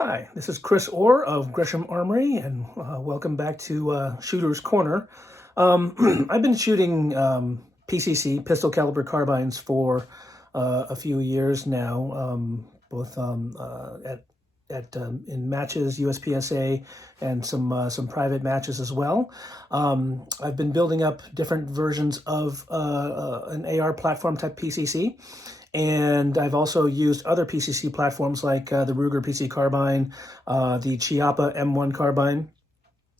Hi, this is Chris Orr of Gresham Armory, and welcome back to Shooter's Corner. I've been shooting PCC, pistol caliber carbines, for a few years now, both in matches, USPSA, and some private matches as well. I've been building up different versions of an AR platform type PCC. And I've also used other PCC platforms like the Ruger PC carbine, the Chiappa M1 carbine,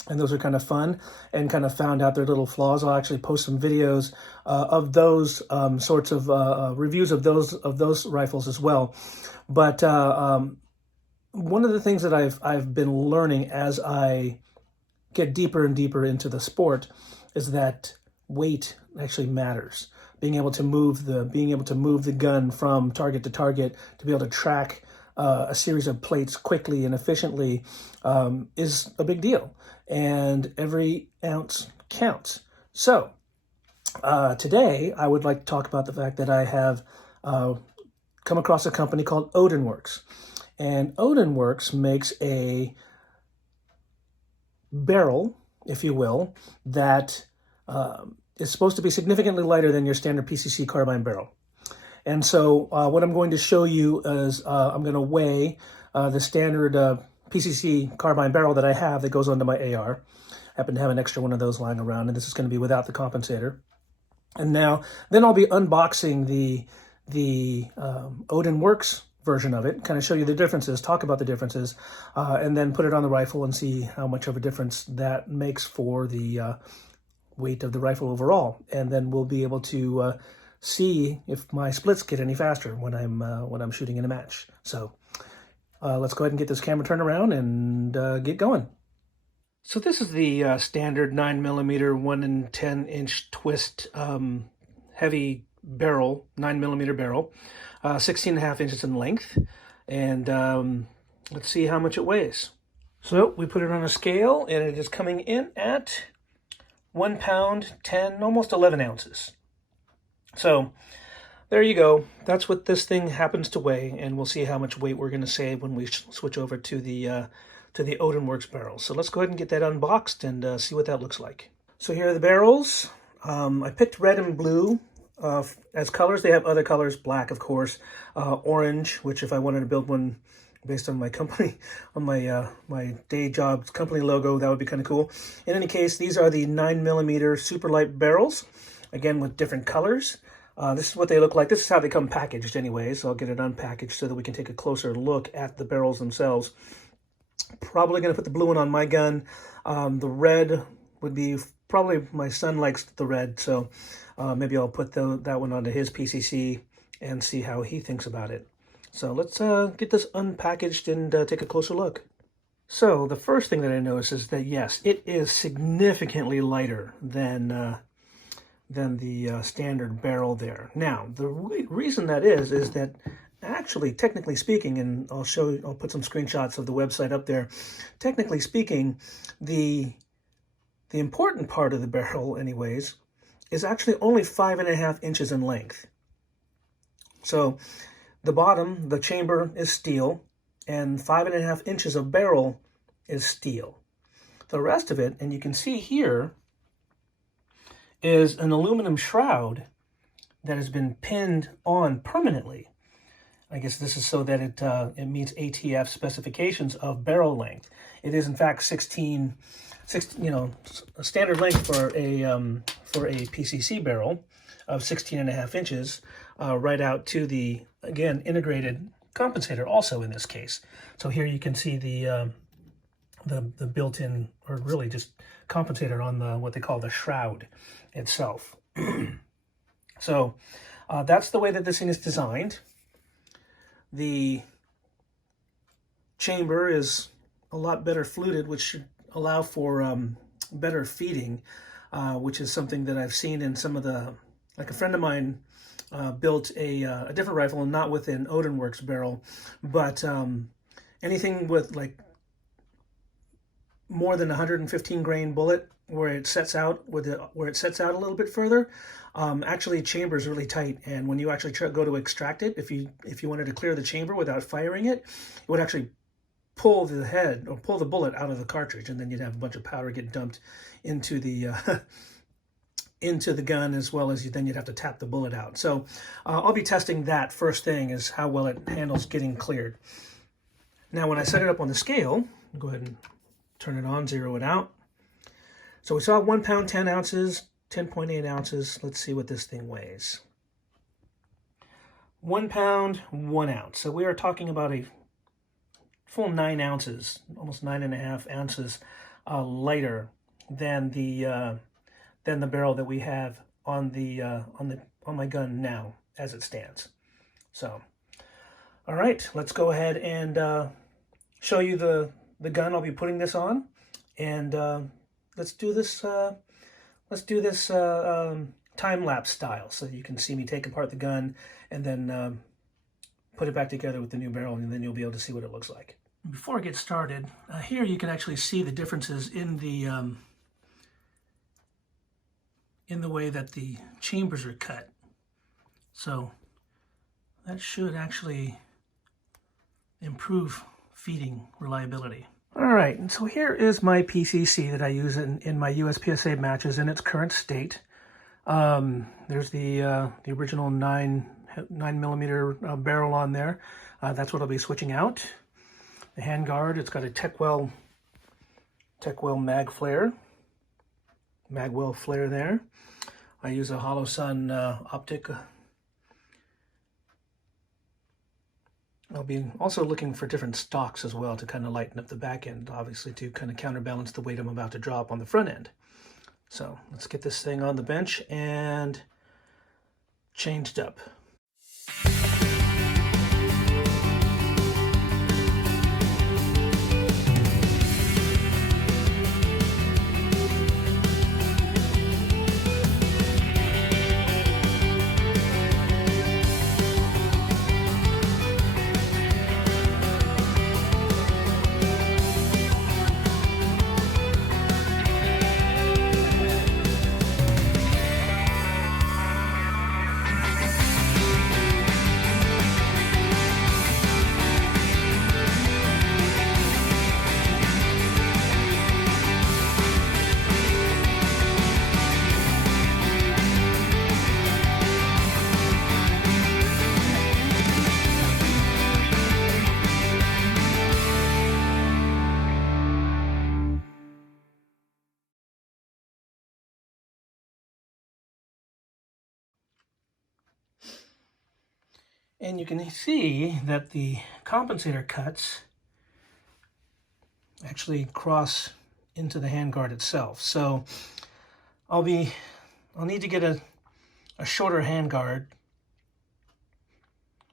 and those are kind of fun and kind of found out their little flaws. I'll actually post some videos of those sorts of reviews of those rifles as well. But one of the things that I've been learning as I get deeper and deeper into the sport is that weight actually matters. Being able to move the gun from target to target, to be able to track a series of plates quickly and efficiently is a big deal. And every ounce counts. So today I would like to talk about the fact that I have come across a company called Odin Works. And Odin Works makes a barrel, if you will, that is supposed to be significantly lighter than your standard PCC carbine barrel. And so what I'm going to show you is I'm going to weigh the standard PCC carbine barrel that I have that goes onto my AR. I happen to have an extra one of those lying around, and this is going to be without the compensator. And then I'll be unboxing the Odin Works version of it, kind of show you the differences, talk about the differences, and then put it on the rifle and see how much of a difference that makes for the weight of the rifle overall. And then we'll be able to see if my splits get any faster when I'm shooting in a match. So let's go ahead and get this camera turned around and get going. So this is the standard 9mm 1 and 10-inch twist heavy barrel, 9mm barrel, 16.5 inches in length, and let's see how much it weighs. So we put it on a scale, and it is coming in at 1 pound, 10, almost 11 ounces. So there you go. That's what this thing happens to weigh, and we'll see how much weight we're going to save when we switch over to the Odin Works barrels. So let's go ahead and get that unboxed and see what that looks like. So here are the barrels. I picked red and blue as colors. They have other colors, black, of course, orange, which if I wanted to build one based on my company, on my day job's company logo, that would be kind of cool. In any case, these are the 9mm Super Lite Barrels, again with different colors. This is what they look like. This is how they come packaged anyway, so I'll get it unpackaged so that we can take a closer look at the barrels themselves. Probably going to put the blue one on my gun. The red would be, probably my son likes the red, so maybe I'll put that one onto his PCC and see how he thinks about it. So let's get this unpackaged and take a closer look. So the first thing that I notice is that, yes, it is significantly lighter than the standard barrel there. Now, the reason that is that actually, technically speaking, and I'll put some screenshots of the website up there. Technically speaking, the important part of the barrel, anyways, is actually only 5.5 inches in length. So the bottom, the chamber, is steel, and 5.5 inches of barrel is steel. The rest of it, and you can see here, is an aluminum shroud that has been pinned on permanently. I guess this is so that it meets ATF specifications of barrel length. It is in fact 16, a standard length for a PCC barrel of 16.5 inches, right out to the, again, integrated compensator also in this case. So here you can see the built-in, or really just compensator on what they call the shroud itself. So that's the way that this thing is designed. The chamber is a lot better fluted, which should allow for better feeding, which is something that I've seen in some of like a friend of mine built a different rifle, and not with an Odin Works barrel, but anything with like more than 115 grain bullet, where it sets out a little bit further, actually chamber is really tight, and when you actually go to extract it, if you wanted to clear the chamber without firing it, it would actually pull the head or pull the bullet out of the cartridge, and then you'd have a bunch of powder get dumped into the into the gun, as well as then you'd have to tap the bullet out. So I'll be testing that first thing, is how well it handles getting cleared. Now when I set it up on the scale, go ahead and turn it on, zero it out. So we saw 1 pound 10 ounces, 10.8 ounces. Let's see what this thing weighs. 1 pound 1 ounce. So we are talking about a full 9 ounces, almost 9.5 ounces lighter than the barrel that we have on my gun now as it stands. So, all right, let's go ahead and show you the gun I'll be putting this on, and let's do this time-lapse style, so you can see me take apart the gun and then put it back together with the new barrel, and then you'll be able to see what it looks like. Before I get started, here you can actually see the differences in the way that the chambers are cut. So that should actually improve feeding reliability. All right, and so here is my PCC that I use in my USPSA matches in its current state. There's the original 9mm barrel on there. That's what I'll be switching out. The handguard, it's got a Techwell magwell flare there. I use a Hollow Sun optic. I'll be also looking for different stocks as well to kind of lighten up the back end, obviously to kind of counterbalance the weight I'm about to drop on the front end. So let's get this thing on the bench and changed up. And you can see that the compensator cuts actually cross into the handguard itself. So I'll need to get a shorter handguard,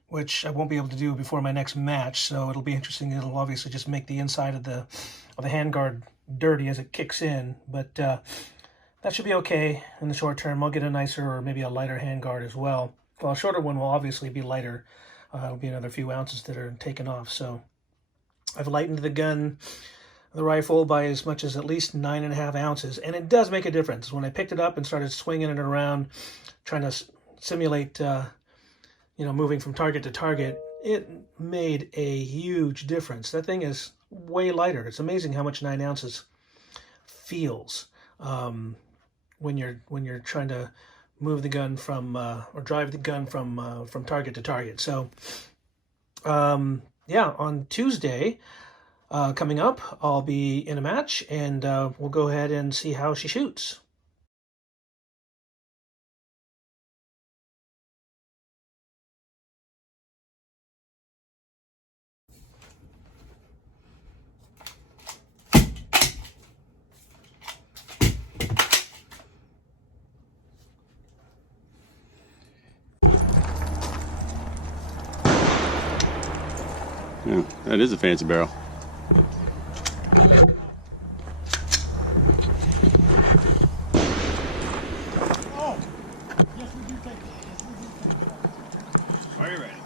which I won't be able to do before my next match. So it'll be interesting. It'll obviously just make the inside of the handguard dirty as it kicks in, but that should be okay in the short term. I'll get a nicer or maybe a lighter handguard as well. Well, a shorter one will obviously be lighter. It'll be another few ounces that are taken off. So I've lightened the rifle by as much as at least 9.5 ounces. And it does make a difference. When I picked it up and started swinging it around, trying to simulate, moving from target to target, it made a huge difference. That thing is way lighter. It's amazing how much 9 ounces feels when you're trying to move the gun from or drive the gun from target to target. So yeah, on Tuesday coming up, I'll be in a match, and we'll go ahead and see how she shoots. Yeah, that is a fancy barrel. Oh, yes, we do take it. Are you ready?